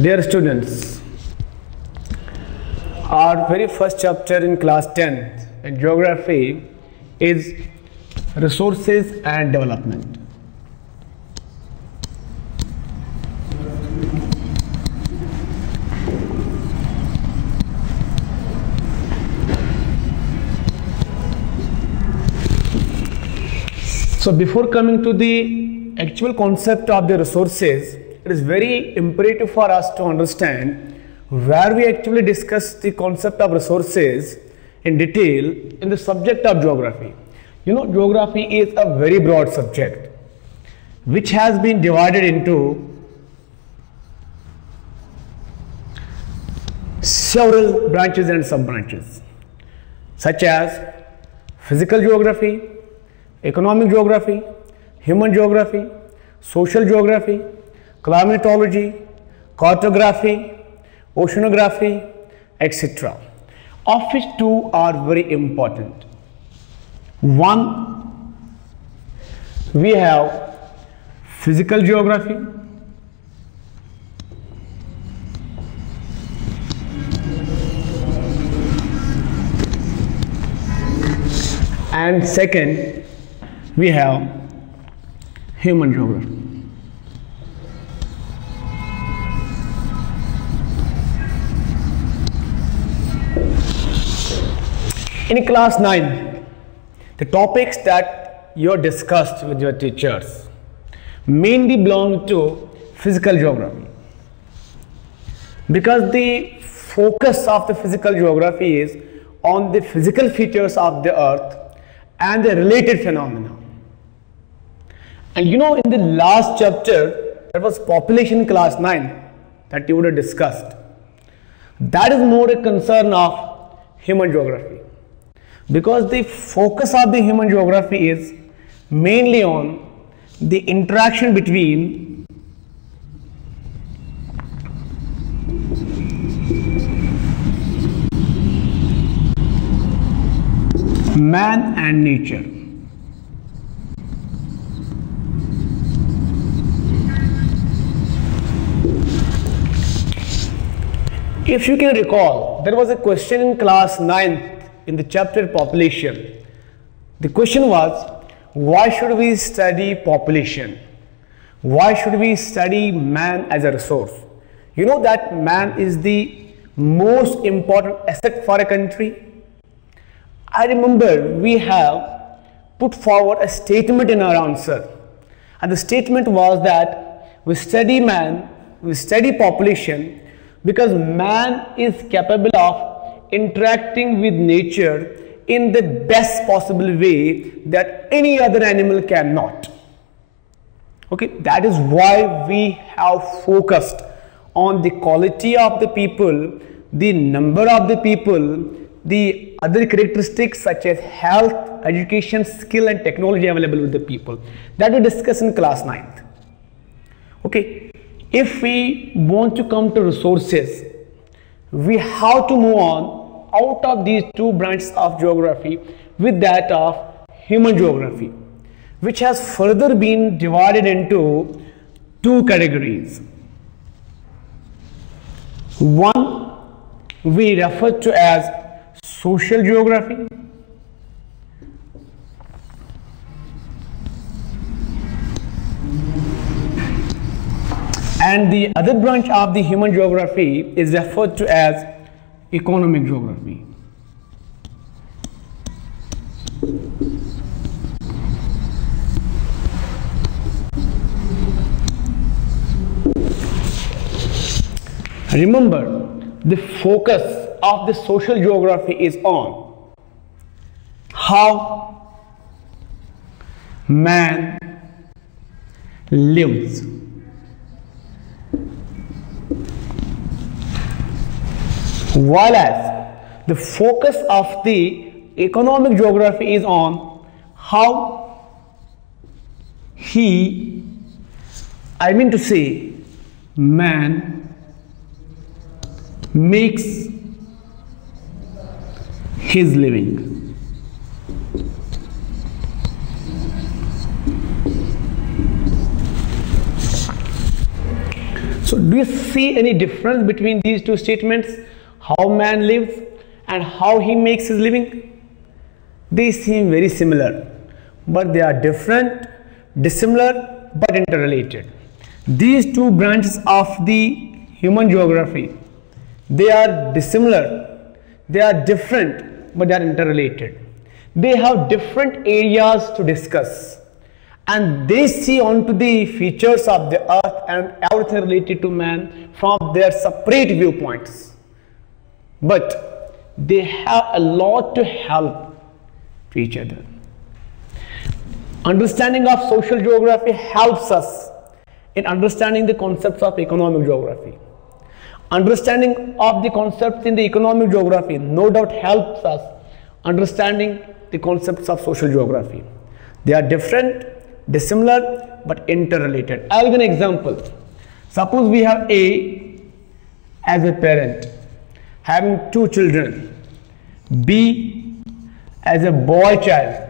Dear students, our very first chapter in class 10th in geography is resources and development. So before coming to the actual concept of the resources, it is very imperative for us to understand where we actually discuss the concept of resources in detail in the subject of geography. You know, geography is a very broad subject which has been divided into several branches and sub-branches such as physical geography, economic geography, human geography, social geography, climatology, cartography, oceanography, etc. Of which two are very important. One, we have physical geography, and second, we have human geography. In class 9, the topics that you discussed with your teachers mainly belong to physical geography, because the focus of the physical geography is on the physical features of the earth and the related phenomena. And you know, in the last chapter, there was population in class 9 that you would have discussed. That is more a concern of human geography, because the focus of the human geography is mainly on the interaction between man and nature. If you can recall, there was a question in class 9 in the chapter population. The question was, why should we study population? Why should we study man as a resource? You know that man is the most important asset for a country. I remember we have put forward a statement in our answer, and the statement was that we study man, we study population because man is capable of interacting with nature in the best possible way that any other animal cannot. Okay, that is why we have focused on the quality of the people, the number of the people, the other characteristics such as health, education, skill and technology available with the people that we discussed in class 9th. Okay, if we want to come to resources, we have to move on out of these two branches of geography with that of human geography, which has further been divided into two categories. One we refer to as social geography, and the other branch of the human geography is referred to as economic geography. Remember, the focus of the social geography is on how man lives, while as the focus of the economic geography is on how man makes his living. So do you see any difference between these two statements? How man lives and how he makes his living? They seem very similar, but they are different, dissimilar, but interrelated. These two branches of the human geography, they are dissimilar, they are different, but they are interrelated. They have different areas to discuss, and they see onto the features of the earth and everything related to man from their separate viewpoints. But they have a lot to help to each other. Understanding of social geography helps us in understanding the concepts of economic geography. Understanding of the concepts in the economic geography no doubt helps us understanding the concepts of social geography. They are different, dissimilar, but interrelated. I'll give an example. Suppose we have A as a parent having two children, B as a boy child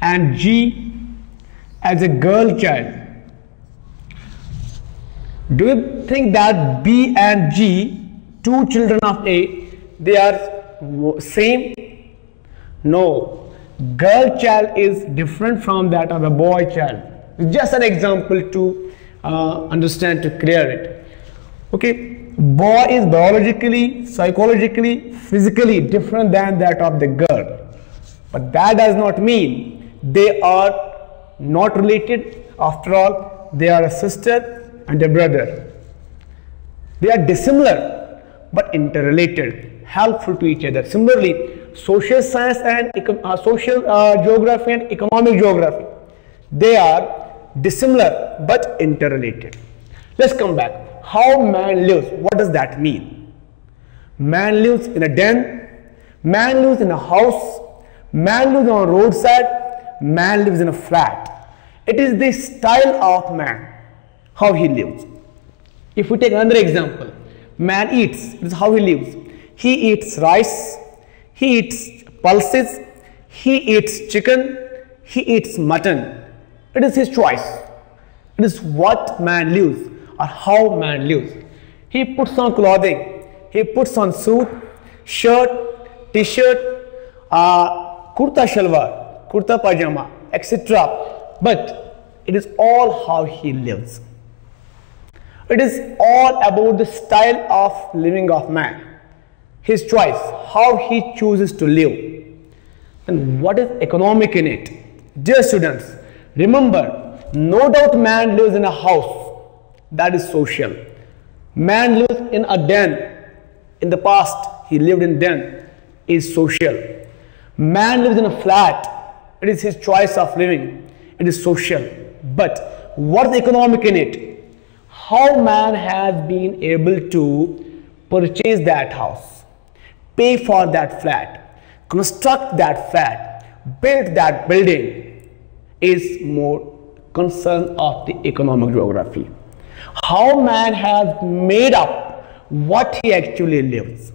and G as a girl child. Do you think that B and G, two children of A, they are same? No. Girl child is different from that of a boy child. Just an example to understand, to clear it. Okay. Boy is biologically, psychologically, physically different than that of the girl. But that does not mean they are not related. After all, they are a sister and a brother. They are dissimilar but interrelated, helpful to each other. Similarly, social science and social geography and economic geography, they are dissimilar but interrelated. Let's come back. How man lives, what does that mean? Man lives in a den, man lives in a house, man lives on a roadside, man lives in a flat. It is the style of man, how he lives. If we take another example, man eats, this is how he lives. He eats rice, he eats pulses, he eats chicken, he eats mutton. It is his choice. It is what man lives or how man lives. He puts on clothing, he puts on suit, shirt, t-shirt, kurta shalwar, kurta pajama, etc. But it is all how he lives. It is all about the style of living of man. His choice, how he chooses to live. And what is economic in it? Dear students, remember, no doubt man lives in a house, that is social. Man lives in a den. In the past, he lived in den, is social. Man lives in a flat. It is his choice of living. It is social. But what is economic in it? How man has been able to purchase that house, pay for that flat, construct that flat, build that building is more concern of the economic geography. How man has made up what he actually lives.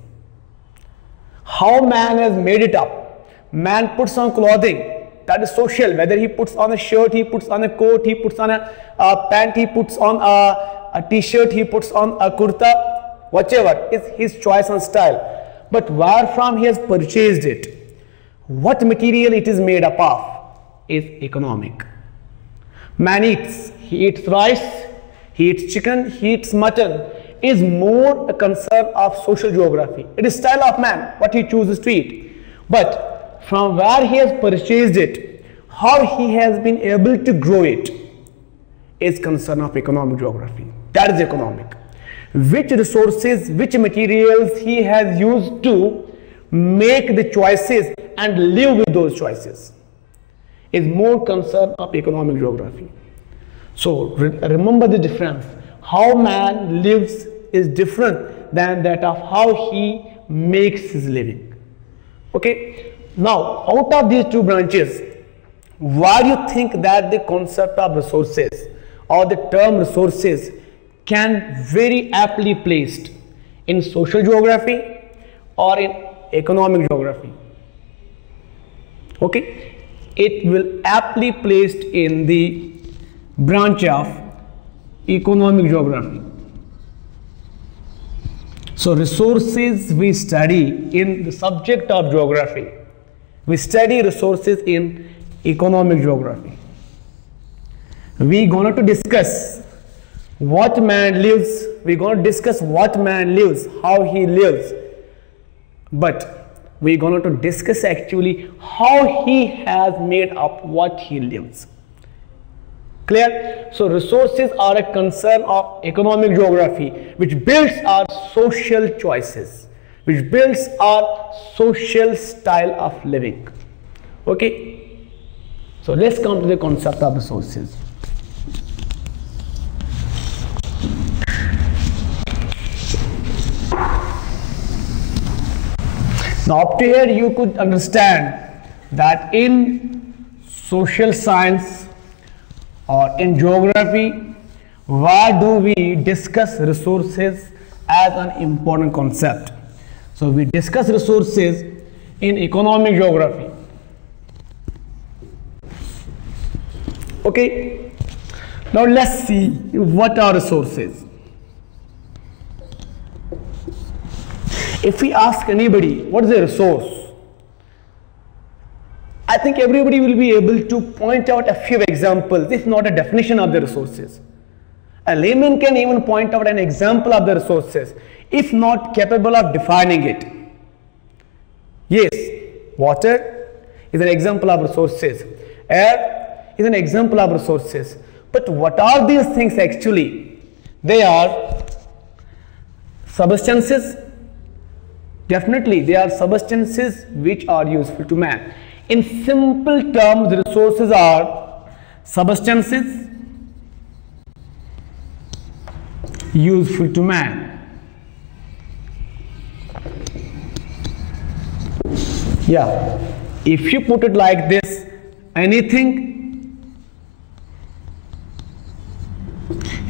How man has made it up. Man puts on clothing, that is social. Whether he puts on a shirt, he puts on a coat, he puts on a pant, he puts on a t-shirt, he puts on a kurta, whichever is his choice and style. But where from he has purchased it, what material it is made up of is economic. Man eats, he eats rice, he eats chicken, he eats mutton, is more a concern of social geography. It is style of man, what he chooses to eat. But from where he has purchased it, how he has been able to grow it is concern of economic geography. That is economic. Which resources, which materials he has used to make the choices and live with those choices is more concern of economic geography. So remember the difference. How man lives is different than that of how he makes his living. Okay. Now, out of these two branches, why do you think that the concept of resources or the term resources can very aptly placed in social geography or in economic geography? Okay. It will aptly placed in the branch of economic geography. So resources we study in the subject of geography. We study resources in economic geography. We're going to discuss what man lives. We're going to discuss what man lives, how he lives. But we're going to discuss actually how he has made up what he lives. Clear? So resources are a concern of economic geography, which builds our social choices, which builds our social style of living. Okay? So let's come to the concept of resources. Now up to here you could understand that in social science or in geography, why do we discuss resources as an important concept? So we discuss resources in economic geography. Okay, now let's see what are resources. If we ask anybody what is a resource, I think everybody will be able to point out a few examples, if not a definition of the resources. A layman can even point out an example of the resources, if not capable of defining it. Yes, water is an example of resources. Air is an example of resources. But what are these things actually? They are substances. Definitely, they are substances which are useful to man. In simple terms, resources are substances useful to man. Yeah, if you put it like this, anything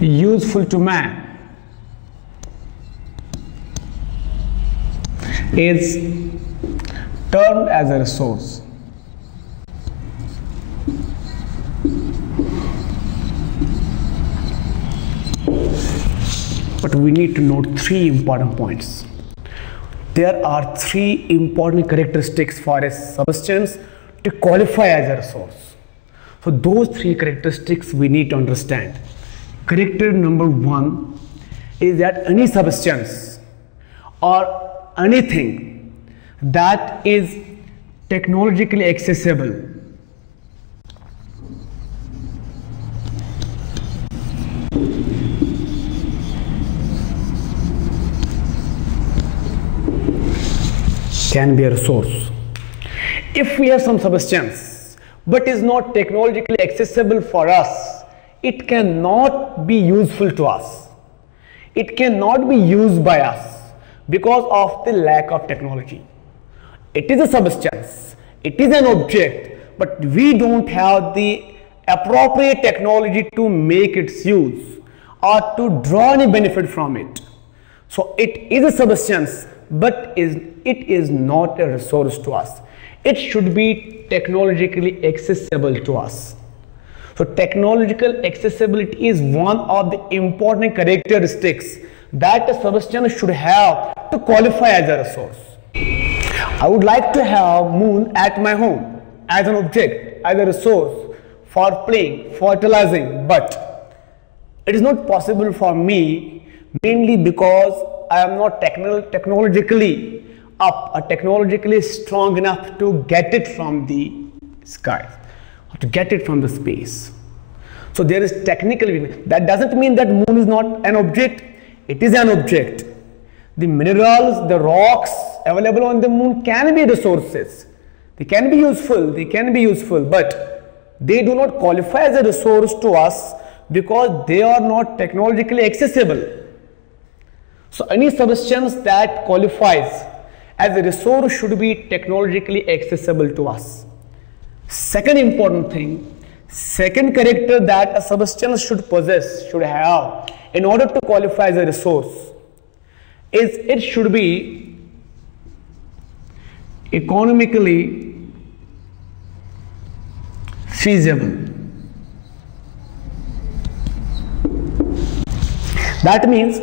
useful to man is termed as a resource. But we need to note three important points. There are three important characteristics for a substance to qualify as a resource. So those three characteristics we need to understand. Character number one is that any substance or anything that is technologically accessible can be a resource. If we have some substance but is not technologically accessible for us, it cannot be useful to us. It cannot be used by us because of the lack of technology. It is a substance, it is an object, but we don't have the appropriate technology to make its use or to draw any benefit from it. So it is a substance, but it is not a resource to us. It should be technologically accessible to us. So technological accessibility is one of the important characteristics that a substance should have to qualify as a resource. I would like to have moon at my home as an object, as a resource for playing, for utilizing, but it is not possible for me, mainly because I am not technologically up or technologically strong enough to get it from the sky, or to get it from the space. So there is technically, that doesn't mean that moon is not an object. It is an object. The minerals, the rocks available on the moon can be resources. They can be useful, but they do not qualify as a resource to us because they are not technologically accessible. So any substance that qualifies as a resource should be technologically accessible to us. Second important thing, second character that a substance should possess, should have in order to qualify as a resource is it should be economically feasible. That means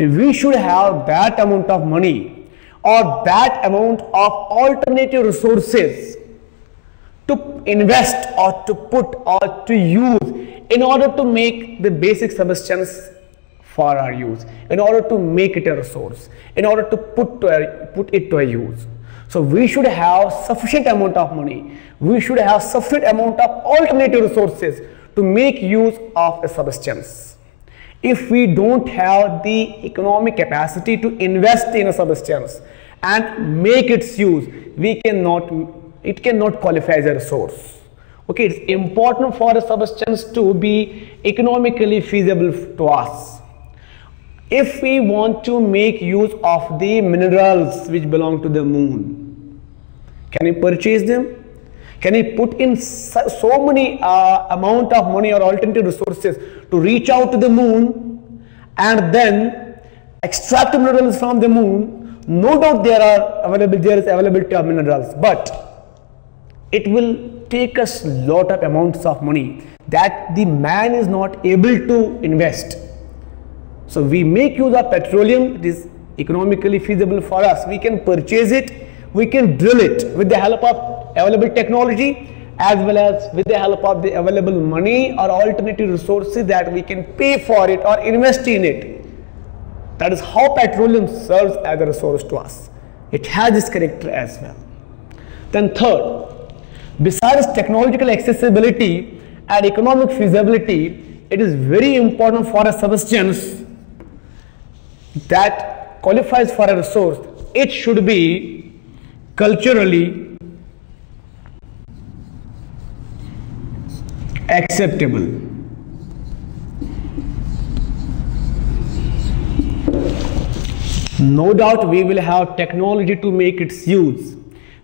we should have that amount of money or that amount of alternative resources to invest or to put or to use in order to make the basic substance for our use, in order to make it a resource, in order to put it to a use. So we should have sufficient amount of money, we should have sufficient amount of alternative resources to make use of a substance. If we don't have the economic capacity to invest in a substance and make its use, it cannot qualify as a resource. Okay, it's important for a substance to be economically feasible to us. If we want to make use of the minerals which belong to the moon, can we purchase them? Can we put in so many amount of money or alternative resources to reach out to the moon and then extract minerals from the moon? No doubt there is availability of minerals, but it will take us lot of amounts of money that the man is not able to invest. So we make use of petroleum, it is economically feasible for us. We can purchase it, we can drill it with the help of available technology as well as with the help of the available money or alternative resources that we can pay for it or invest in it. That is how petroleum serves as a resource to us. It has this character as well. Then third, besides technological accessibility and economic feasibility, it is very important for a substance that qualifies for a resource. It should be culturally acceptable. No doubt we will have technology to make its use.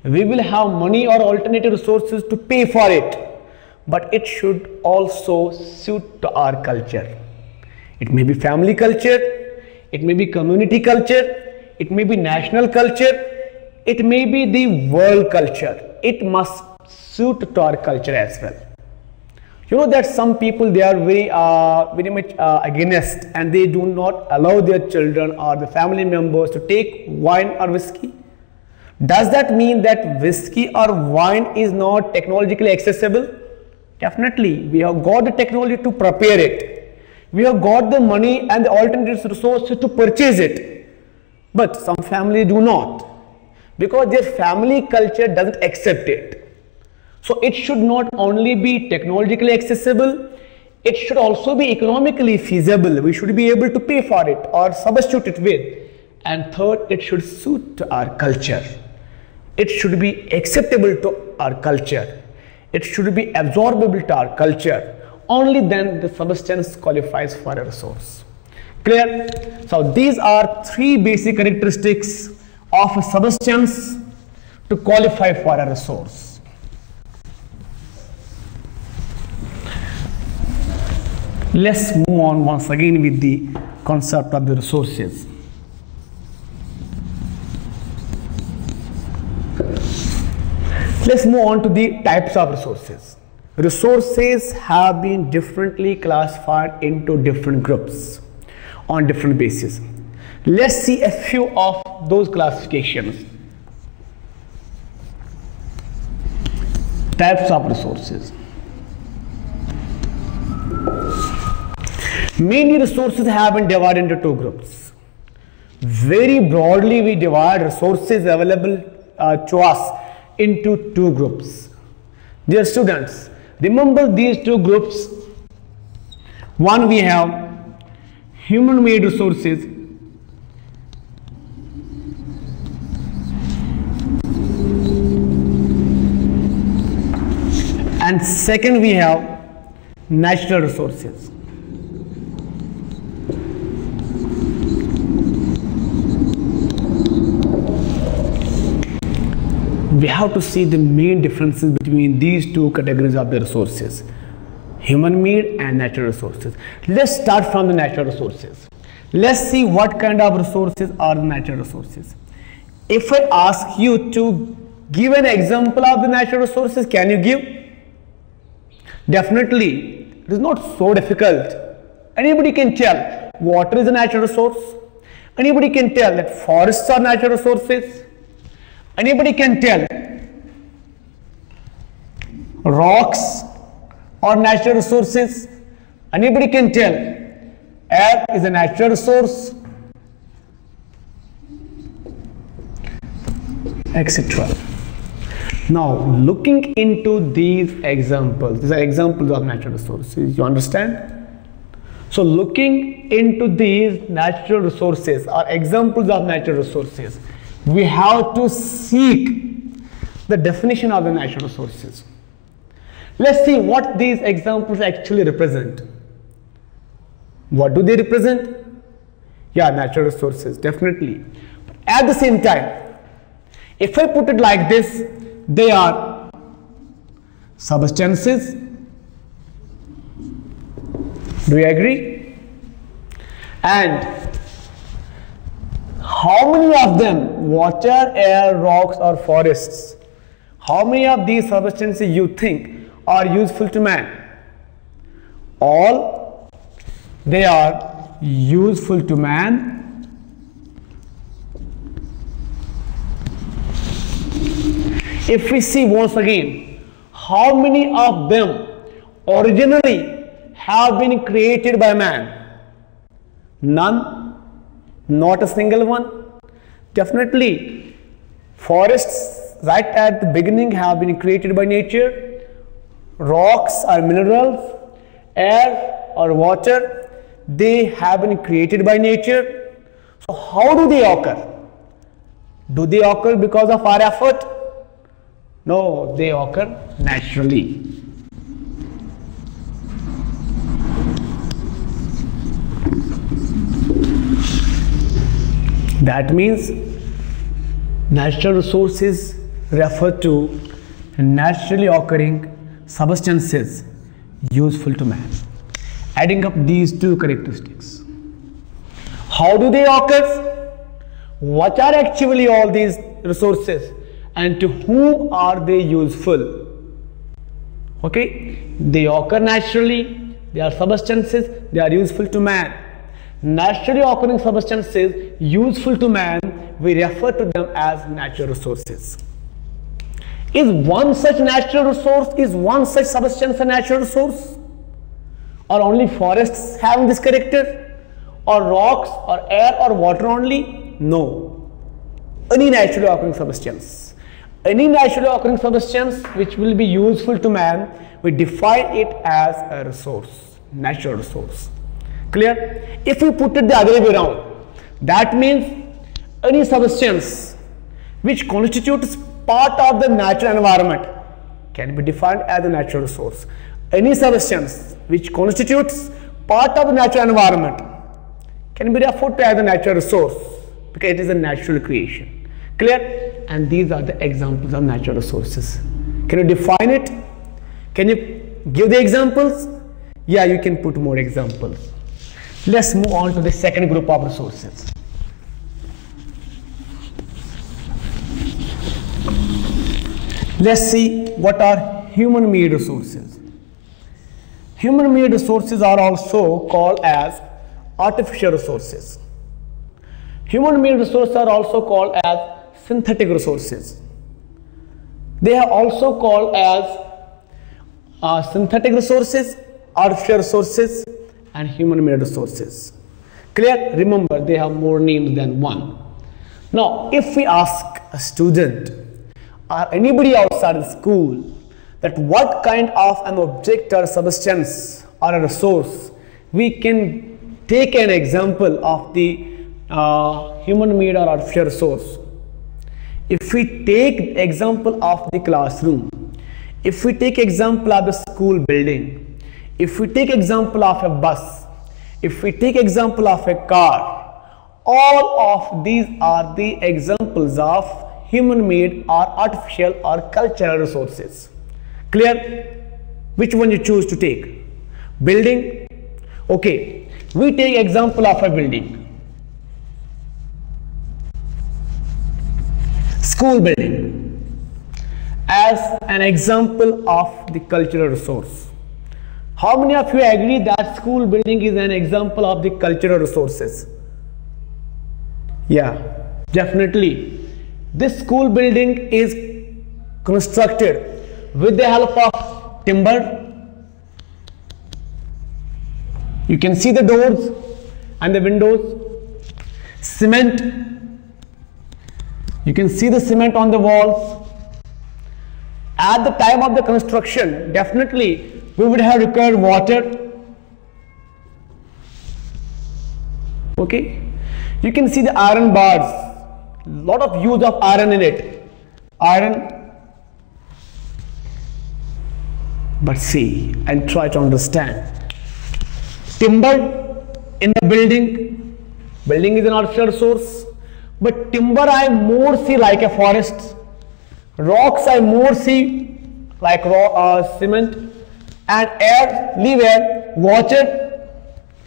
We will have money or alternative resources to pay for it, but it should also suit to our culture. It may be family culture, it may be community culture, it may be national culture, it may be the world culture. It must suit to our culture as well. You know that some people, they are very much against, and they do not allow their children or the family members to take wine or whiskey. Does that mean that whiskey or wine is not technologically accessible? Definitely, we have got the technology to prepare it. We have got the money and the alternative resources to purchase it. But some families do not, because their family culture doesn't accept it. So it should not only be technologically accessible, it should also be economically feasible. We should be able to pay for it or substitute it with. And third, it should suit to our culture. It should be acceptable to our culture. It should be absorbable to our culture. Only then the substance qualifies for a resource. Clear? So these are three basic characteristics of a substance to qualify for a resource. Let's move on once again with the concept of the resources. Let's move on to the types of resources. Resources have been differently classified into different groups on different bases. Let's see a few of those classifications. Types of resources. Mainly resources have been divided into two groups. Very broadly we divide resources available to us into two groups. Dear students, remember these two groups. One, we have human-made resources, and second, we have natural resources. We have to see the main differences between these two categories of the resources, human-made and natural resources. Let's start from the natural resources. Let's see what kind of resources are the natural resources. If I ask you to give an example of the natural resources, can you give? Definitely, it is not so difficult. Anybody can tell. Water is a natural resource. Anybody can tell that forests are natural resources? Anybody can tell rocks are natural resources? Anybody can tell air is a natural resource, etc. Now, looking into these examples, these are examples of natural resources, you understand? So, looking into these natural resources or examples of natural resources, we have to seek the definition of the natural resources. Let's see what these examples actually represent. What do they represent? Yeah, natural resources, definitely. But at the same time, if I put it like this, they are substances. Do you agree? And how many of them, water, air, rocks or forests, how many of these substances you think are useful to man? All they are useful to man. If we see once again, how many of them originally have been created by man? None, not a single one. Definitely, forests right at the beginning have been created by nature. Rocks or minerals, air or water, they have been created by nature. So how do they occur? Do they occur because of our effort? No, they occur naturally. That means natural resources refer to naturally occurring substances useful to man. Adding up these two characteristics. How do they occur? What are actually all these resources and to whom are they useful? Okay, they occur naturally, they are substances, they are useful to man. Naturally occurring substances useful to man, we refer to them as natural resources. Is one such natural resource, is one such substance a natural resource? Or only forests having this character? Or rocks or air or water only? No. Any naturally occurring substance. Any naturally occurring substance which will be useful to man, we define it as a resource, natural resource. Clear? If we put it the other way around, that means any substance which constitutes part of the natural environment can be defined as a natural resource. Any substance which constitutes part of the natural environment can be referred to as a natural resource because it is a natural creation. Clear? And these are the examples of natural resources. Can you define it? Can you give the examples? Yeah, you can put more examples. Let's move on to the second group of resources. Let's see what are human-made resources. Human-made resources are also called as artificial resources. Human-made resources are also called as synthetic resources. They are also called as synthetic resources, artificial resources, and human-made resources. Clear? Remember, they have more names than one. Now, if we ask a student or anybody outside the school that what kind of an object or substance or a resource, we can take an example of the human-made or artificial resource. If we take the example of the classroom, if we take example of the school building, if we take example of a bus, if we take example of a car, all of these are the examples of human-made or artificial or cultural resources. Clear? Which one you choose to take? Building? Okay, we take example of a building. School building as an example of the cultural resource. How many of you agree that school building is an example of the cultural resources? Yeah, definitely. This school building is constructed with the help of timber. You can see the doors and the windows. Cement. You can see the cement on the walls. At the time of the construction, definitely we would have required water. Okay. You can see the iron bars. Lot of use of iron in it. Iron. But see and try to understand. Timber in the building. Building is an artificial resource. But timber I more see like a forest. Rocks I more see like cement. And air, live air, water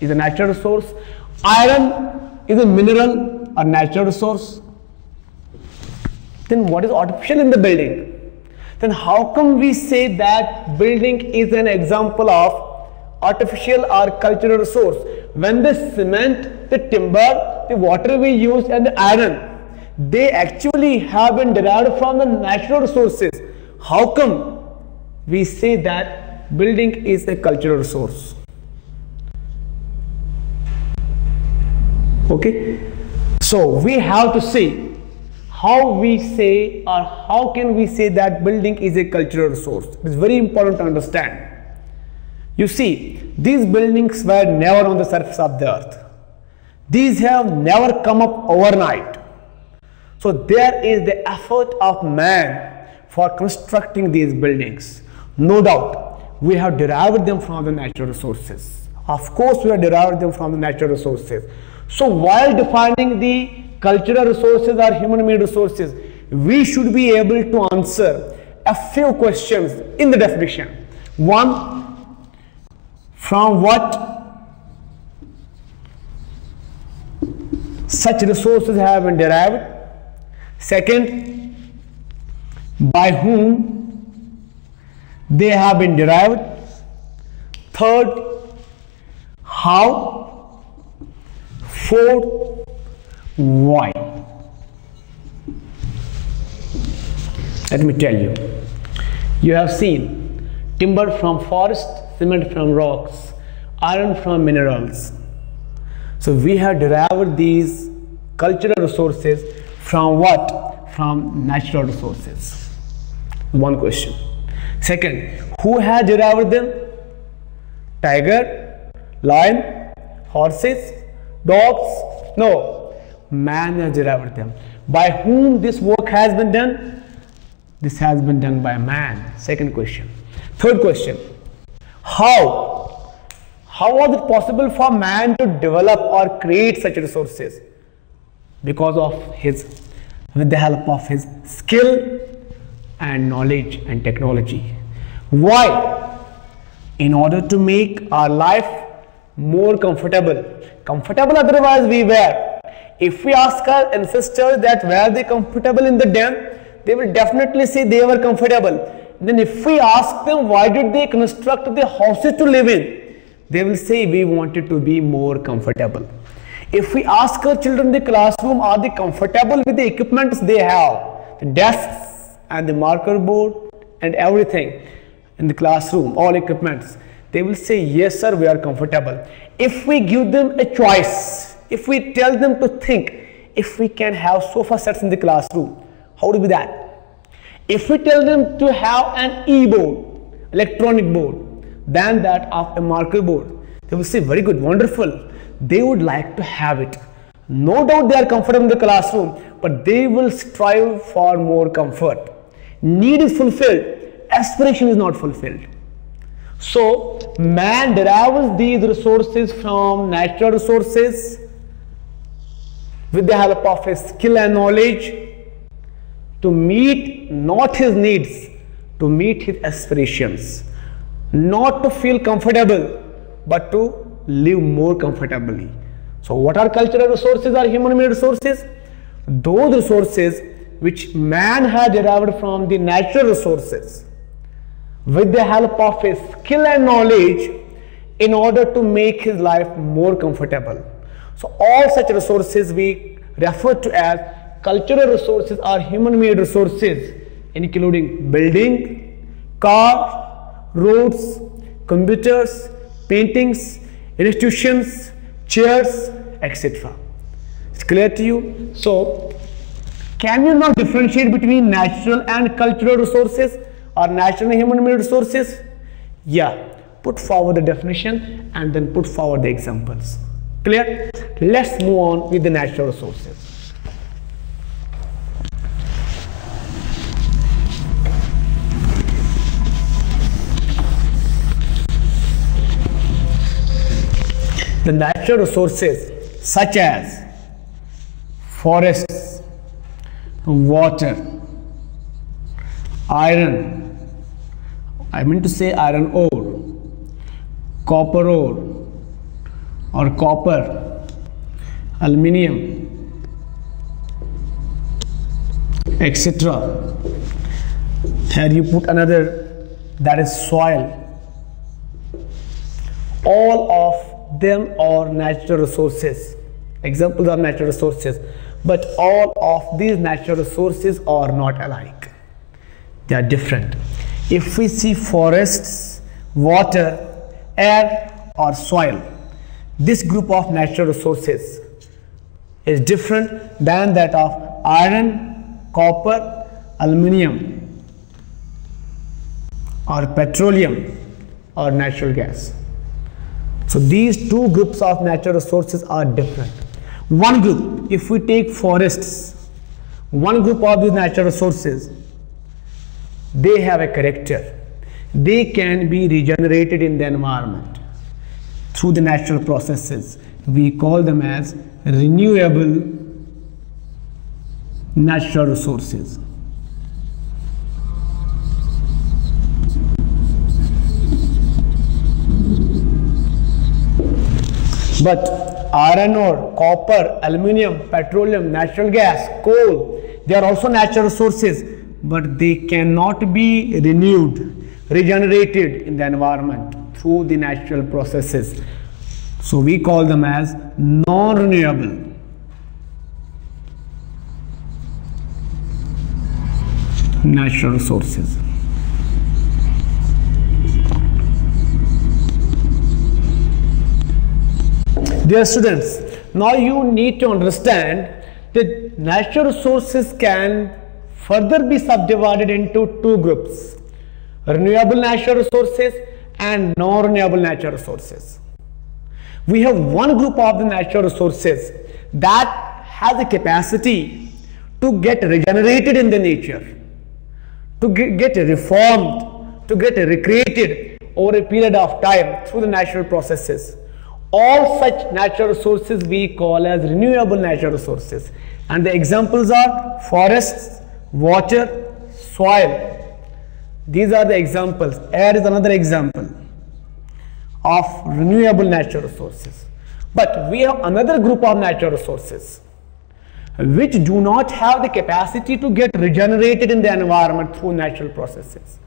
is a natural resource. Iron is a mineral or natural resource. Then what is artificial in the building? Then how come we say that building is an example of artificial or cultural resource? When the cement, the timber, the water we use and the iron, they actually have been derived from the natural resources. How come we say that building is a cultural resource? Okay, so we have to see how we say or how can we say that building is a cultural resource. It is very important to understand. You see, these buildings were never on the surface of the earth. These have never come up overnight. So there is the effort of man for constructing these buildings. No doubt, we have derived them from the natural resources. Of course, we have derived them from the natural resources. So while defining the cultural resources or human-made resources, we should be able to answer a few questions in the definition. One, from what such resources have been derived. Second, by whom they have been derived. Third, how. Fourth, why. Let me tell you. You have seen timber from forest, cement from rocks, iron from minerals. So we have derived these cultural resources from what? From natural resources. One question. Second, who has derived them? Tiger, lion, horses, dogs? No, man has derived them. By whom this work has been done? This has been done by man. Second question. Third question. How? How was it possible for man to develop or create such resources? Because of with the help of his skill and knowledge and technology. Why? In order to make our life more comfortable. Comfortable otherwise we were. If we ask our ancestors that were they comfortable in the den, they will definitely say they were comfortable. Then if we ask them why did they construct the houses to live in, they will say we wanted to be more comfortable. If we ask our children in the classroom, are they comfortable with the equipments they have, the desks and the marker board and everything in the classroom, all equipments, they will say yes sir, we are comfortable. If we give them a choice, if we tell them to think, if we can have sofa sets in the classroom, how would it be that? If we tell them to have an e-board, electronic board, than that of a marker board, they will say very good, wonderful. They would like to have it. No doubt they are comfortable in the classroom, but they will strive for more comfort. Need is fulfilled, aspiration is not fulfilled. So man derives these resources from natural resources with the help of his skill and knowledge to meet not his needs, to meet his aspirations, not to feel comfortable, but to live more comfortably. So what are cultural resources or human-made resources? Those resources which man has derived from the natural resources with the help of his skill and knowledge in order to make his life more comfortable. So all such resources we referred to as cultural resources are human-made resources, including building, cars, roads, computers, paintings, institutions, chairs, etc. It's clear to you? So, can you now differentiate between natural and cultural resources or natural and human-made resources? Yeah. Put forward the definition and then put forward the examples. Clear? Let's move on with the natural resources. The natural resources such as forests, water, iron, I mean to say iron ore, copper ore or copper, aluminium, etc. Here you put another, that is soil. All of them are natural resources. Examples are natural resources, but all of these natural resources are not alike. They are different. If we see forests, water, air or soil, this group of natural resources is different than that of iron, copper, aluminium or petroleum or natural gas. So these two groups of natural resources are different. One group, if we take forests, one group of these natural resources, they have a character. They can be regenerated in the environment through the natural processes. We call them as renewable natural resources. But iron ore, copper, aluminium, petroleum, natural gas, coal, they are also natural resources, but they cannot be renewed, regenerated in the environment through the natural processes. So we call them as non-renewable natural resources. Dear students, now you need to understand that natural resources can further be subdivided into two groups: renewable natural resources and non-renewable natural resources. We have one group of the natural resources that has the capacity to get regenerated in the nature, to get reformed, to get recreated over a period of time through the natural processes. All such natural resources we call as renewable natural resources, and the examples are forests, water, soil. These are the examples. Air is another example of renewable natural resources. But we have another group of natural resources which do not have the capacity to get regenerated in the environment through natural processes.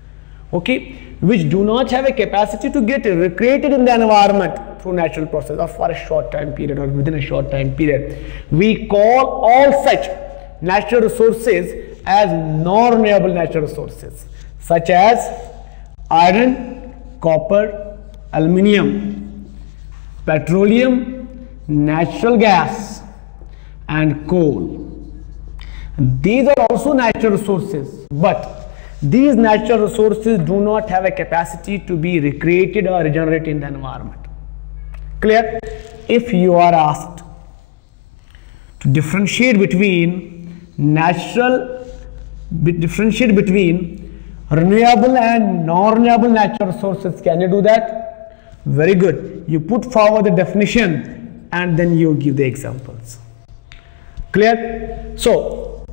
Okay, which do not have a capacity to get recreated in the environment through natural process or for a short time period or within a short time period. We call all such natural resources as non-renewable natural resources, such as iron, copper, aluminium, petroleum, natural gas and coal. These are also natural resources, but these natural resources do not have a capacity to be recreated or regenerated in the environment. Clear? If you are asked to differentiate between renewable and non-renewable natural resources, can you do that? Very good. You put forward the definition and then you give the examples. Clear? So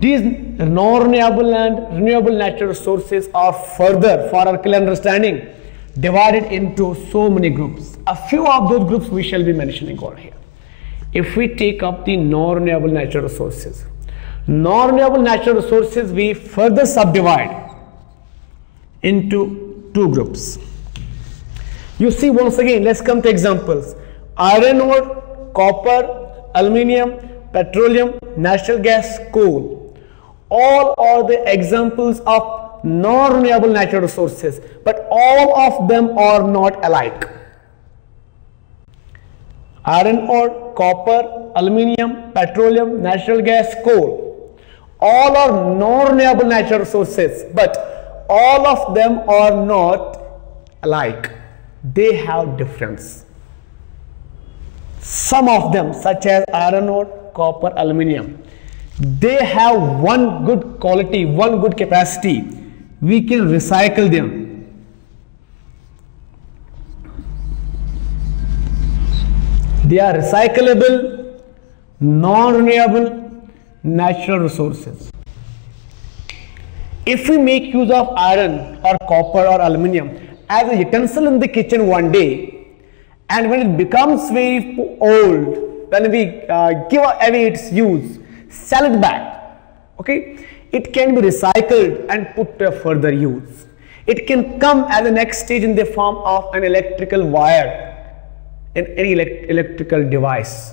these non-renewable and renewable natural resources are further, for our clear understanding, divided into so many groups. A few of those groups we shall be mentioning over here. If we take up the non-renewable natural resources, we further subdivide into two groups. You see, once again, let's come to examples. Iron ore, copper, aluminium, petroleum, natural gas, coal. All are the examples of non-renewable natural resources, but all of them are not alike. Iron ore, copper, aluminium, petroleum, natural gas, coal. All are non-renewable natural resources, but all of them are not alike. They have difference. Some of them, such as iron ore, copper, aluminium, they have one good quality, one good capacity. We can recycle them. They are recyclable, non-renewable natural resources. If we make use of iron or copper or aluminium as a utensil in the kitchen one day, and when it becomes very old, when we give away its use, sell it back, okay, it can be recycled and put to further use. It can come as the next stage in the form of an electrical wire in any electrical device.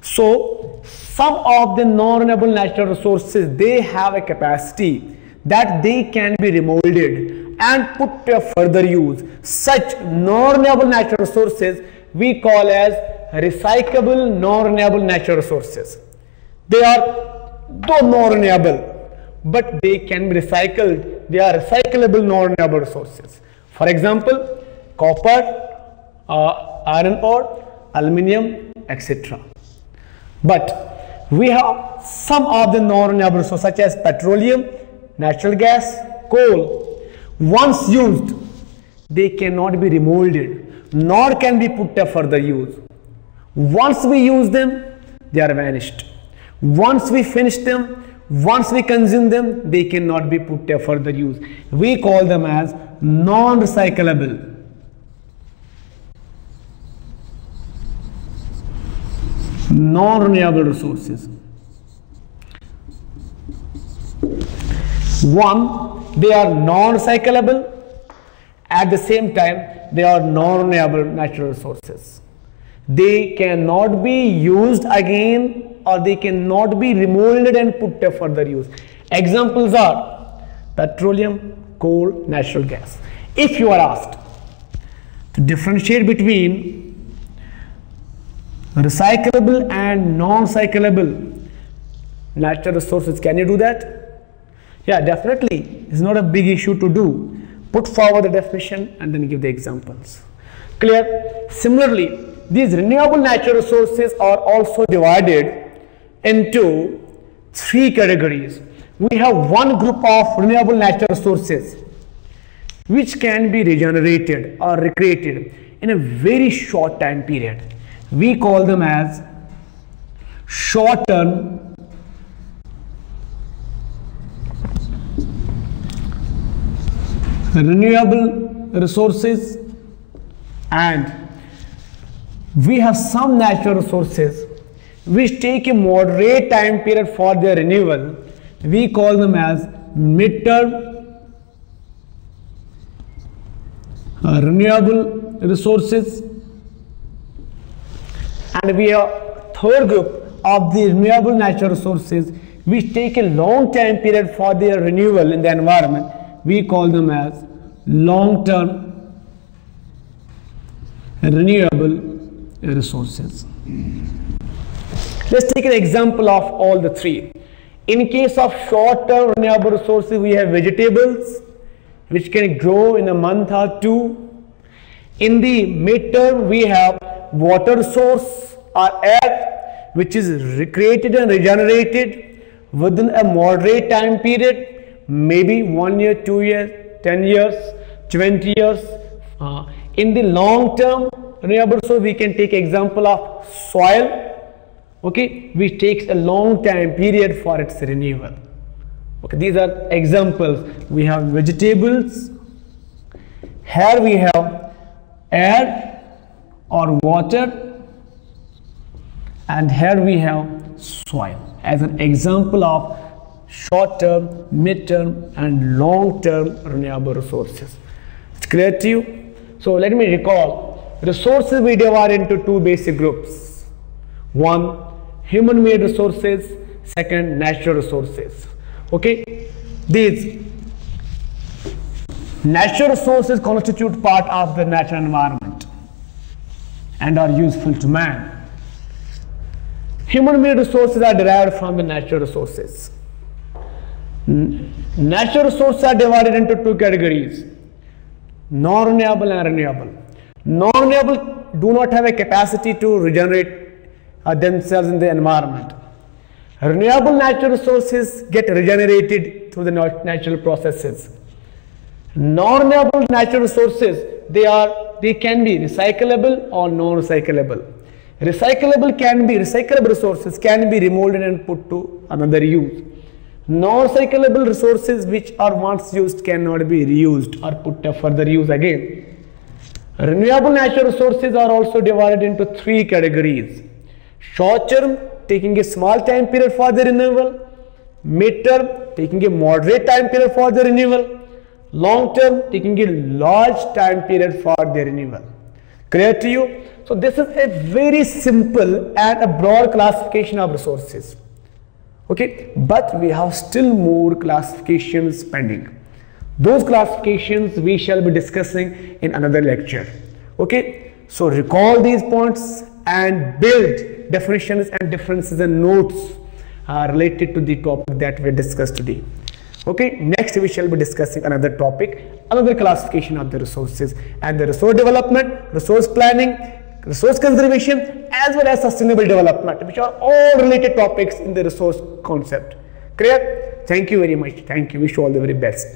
So some of the non-renewable natural resources, they have a capacity that they can be remolded and put to further use. Such non-renewable natural resources we call as recyclable non-renewable natural resources. They are though non-renewable, but they can be recycled. They are recyclable non-renewable resources. For example, copper, iron ore, aluminium, etc. But we have some of the non-renewable resources such as petroleum, natural gas, coal. Once used, they cannot be remolded, nor can be put to further use. Once we use them, they are vanished. Once we finish them, once we consume them, they cannot be put to further use. We call them as non-recyclable. Non-renewable resources. One, they are non-recyclable. At the same time, they are non-renewable natural resources. They cannot be used again, or they cannot be remolded and put to further use. Examples are petroleum, coal, natural gas. If you are asked to differentiate between recyclable and non-recyclable natural resources, can you do that? Yeah, definitely. It's not a big issue to do. Put forward the definition and then give the examples. Clear? Similarly, these renewable natural resources are also divided into three categories. We have one group of renewable natural resources which can be regenerated or recreated in a very short time period. We call them as short-term renewable resources, and we have some natural resources which take a moderate time period for their renewal. We call them as mid-term renewable resources, and we have third group of the renewable natural resources which take a long time period for their renewal in the environment. We call them as long-term renewable resources. Let's take an example of all the three. In case of short-term renewable resources, we have vegetables which can grow in a month or two. In the mid-term, we have water source or air which is recreated and regenerated within a moderate time period, maybe 1 year, 2 years, 10 years, 20 years. In the long term renewable resource, we can take example of soil, okay, which takes a long time period for its renewal. Okay, these are examples. We have vegetables, here we have air or water, and here we have soil as an example of short-term, mid-term and long-term renewable resources. It's clear to you? So let me recall, resources we divide into two basic groups. One, human made resources, second natural resources. Okay, these natural resources constitute part of the natural environment and are useful to man. Human made resources are derived from the natural resources. Natural resources are divided into two categories: non-renewable and renewable. Non-renewable do not have a capacity to regenerate themselves in the environment. Renewable natural resources get regenerated through the natural processes. Non-renewable natural resources, they can be recyclable or non-recyclable. Recyclable resources can be remolded and put to another use. Non-recyclable resources which are once used cannot be reused or put to further use again. Renewable natural resources are also divided into three categories: short term, taking a small time period for the renewal; mid term, taking a moderate time period for the renewal; long term, taking a large time period for the renewal. Clear to you? So this is a very simple and a broad classification of resources. Okay, but we have still more classifications pending. Those classifications we shall be discussing in another lecture. Okay, so recall these points and build definitions and differences and notes related to the topic that we discussed today. Okay, next we shall be discussing another topic, another classification of the resources and the resource development, resource planning, resource conservation, as well as sustainable development, which are all related topics in the resource concept. Clear? Thank you very much. Thank you. Wish you all the very best.